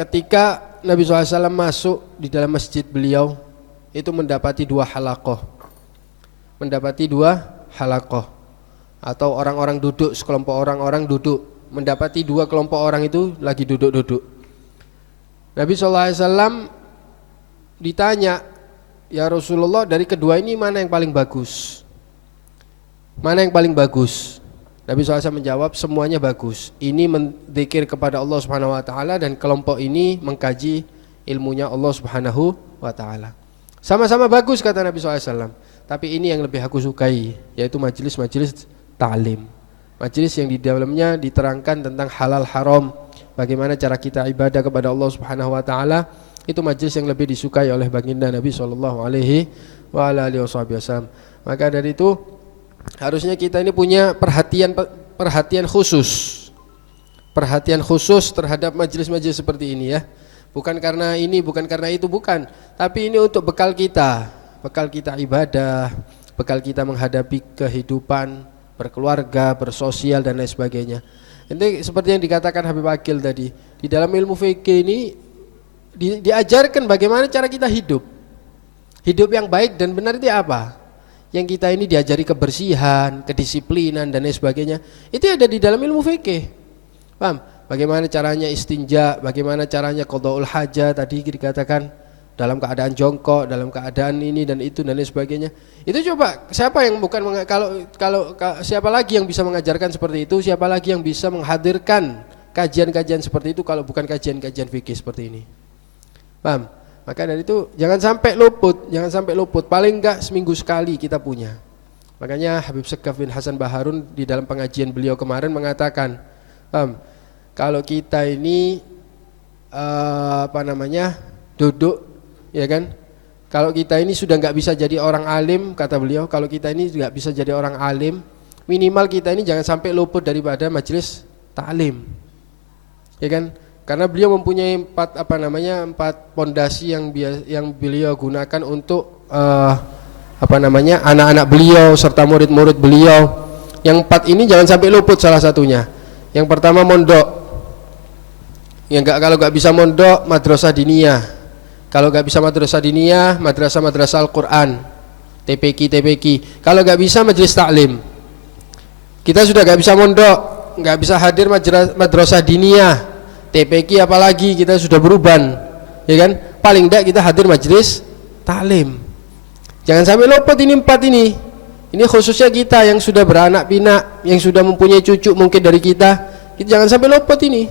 ketika Nabi SAW masuk di dalam masjid beliau, itu mendapati dua halaqah, atau orang-orang duduk, sekelompok orang-orang duduk, mendapati dua kelompok orang itu lagi duduk-duduk. Nabi SAW ditanya, ya Rasulullah, dari kedua ini mana yang paling bagus? Mana yang paling bagus? Nabi SAW menjawab, semuanya bagus. Ini menzikir kepada Allah Subhanahu Wa Taala, dan kelompok ini mengkaji ilmunya Allah Subhanahu Wa Taala. Sama-sama bagus kata Nabi SAW. Tapi ini yang lebih aku sukai, yaitu majelis-majelis ta'lim. Majelis yang di dalamnya diterangkan tentang halal haram, bagaimana cara kita ibadah kepada Allah Subhanahu Wa Taala. Itu majelis yang lebih disukai oleh baginda Nabi SAW. Maka dari itu harusnya kita ini punya perhatian khusus terhadap majelis-majelis seperti ini ya. Bukan karena ini, bukan karena itu, bukan. Tapi ini untuk bekal kita ibadah, bekal kita menghadapi kehidupan, berkeluarga, bersosial dan lain sebagainya. Nanti seperti yang dikatakan Habib Akil tadi, di dalam ilmu fikih ini diajarkan bagaimana cara kita hidup yang baik dan benar itu apa. Yang kita ini diajari kebersihan, kedisiplinan dan lain sebagainya. Itu ada di dalam ilmu fikih. Paham? Bagaimana caranya istinja, bagaimana caranya qada'ul hajat tadi dikatakan, dalam keadaan jongkok, dalam keadaan ini dan itu dan lain sebagainya. Itu coba siapa yang bukan kalau siapa lagi yang bisa mengajarkan seperti itu? Siapa lagi yang bisa menghadirkan kajian-kajian seperti itu kalau bukan kajian-kajian fikih seperti ini? Paham? Maka dari itu jangan sampai luput, paling enggak seminggu sekali kita punya. Makanya Habib Sekaf bin Hasan Baharun di dalam pengajian beliau kemarin mengatakan, kalau kita ini duduk, ya kan? Kalau kita ini sudah enggak bisa jadi orang alim, kata beliau, kalau kita ini enggak bisa jadi orang alim, minimal kita ini jangan sampai luput daripada majelis ta'lim. Ya kan? Karena beliau mempunyai empat pondasi yang beliau gunakan untuk anak-anak beliau serta murid-murid beliau. Yang empat ini jangan sampai luput salah satunya. Yang pertama mondok. Kalau nggak bisa mondok, madrasah diniyah. Kalau nggak bisa madrasah diniyah, madrasah Al-Quran, TPQ. Kalau nggak bisa majelis taklim. Kita sudah nggak bisa mondok, nggak bisa hadir madrasah diniyah, TPQ apalagi kita sudah beruban, ya kan? Paling tidak kita hadir majelis taklim. Jangan sampai luput ini empat ini. Ini khususnya kita yang sudah beranak pinak, yang sudah mempunyai cucu mungkin dari kita jangan sampai luput ini.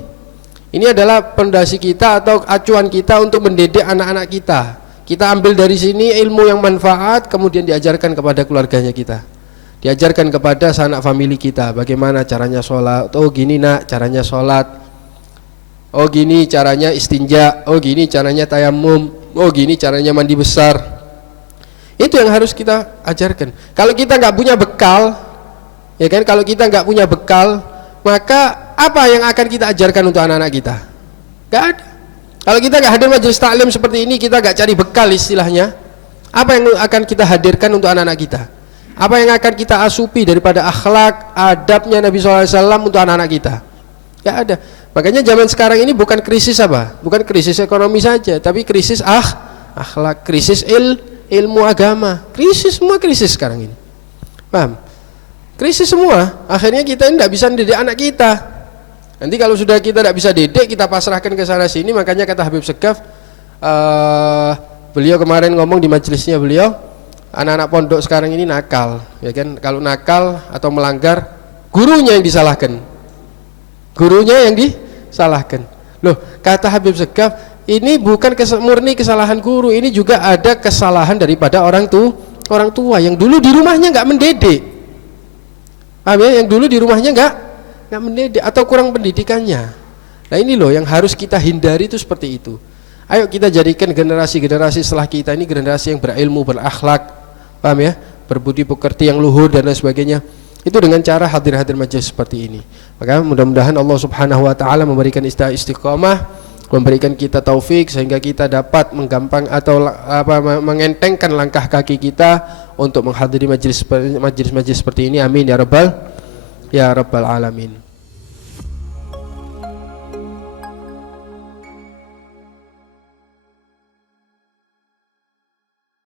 Ini adalah pondasi kita atau acuan kita untuk mendidik anak-anak kita. Kita ambil dari sini ilmu yang manfaat, kemudian diajarkan kepada keluarganya kita. Diajarkan kepada sanak famili kita, bagaimana caranya sholat. Oh gini nak caranya sholat. Oh gini caranya istinja, oh gini caranya tayamum, oh gini caranya mandi besar. Itu yang harus kita ajarkan. Kalau kita nggak punya bekal, ya kan? Kalau kita nggak punya bekal, maka apa yang akan kita ajarkan untuk anak-anak kita? Nggak ada. Kalau kita nggak hadir majelis taklim seperti ini, kita nggak cari bekal istilahnya. Apa yang akan kita hadirkan untuk anak-anak kita? Apa yang akan kita asupi daripada akhlak, adabnya Nabi SAW untuk anak-anak kita? Nggak ada. Makanya zaman sekarang ini bukan krisis apa? Bukan krisis ekonomi saja, tapi krisis akhlak, krisis ilmu agama. Krisis, semua krisis sekarang ini. Paham? Krisis semua. Akhirnya kita ini tidak bisa mendidik anak kita. Nanti kalau sudah kita tidak bisa didik, kita pasrahkan ke sana sini. Makanya kata Habib Sekaf, beliau kemarin ngomong di majelisnya beliau, anak-anak pondok sekarang ini nakal, ya kan? Kalau nakal atau melanggar, gurunya yang disalahkan. Gurunya yang disalahkan. Loh, kata Habib Sekaf, ini bukan murni kesalahan guru, ini juga ada kesalahan daripada orang tua yang dulu di rumahnya nggak mendidik. Paham ya? Yang dulu di rumahnya nggak mendidik atau kurang pendidikannya. Nah ini loh yang harus kita hindari itu seperti itu. Ayo kita jadikan generasi-generasi setelah kita ini generasi yang berilmu, berakhlak, paham ya? Berbudi pekerti yang luhur dan lain sebagainya. Itu dengan cara hadir-hadir majelis seperti ini. Maka mudah-mudahan Allah Subhanahu wa taala memberikan istiqomah, memberikan kita taufik sehingga kita dapat menggampang atau mengentengkan langkah kaki kita untuk menghadiri majelis seperti ini. Amin ya rabbal alamin.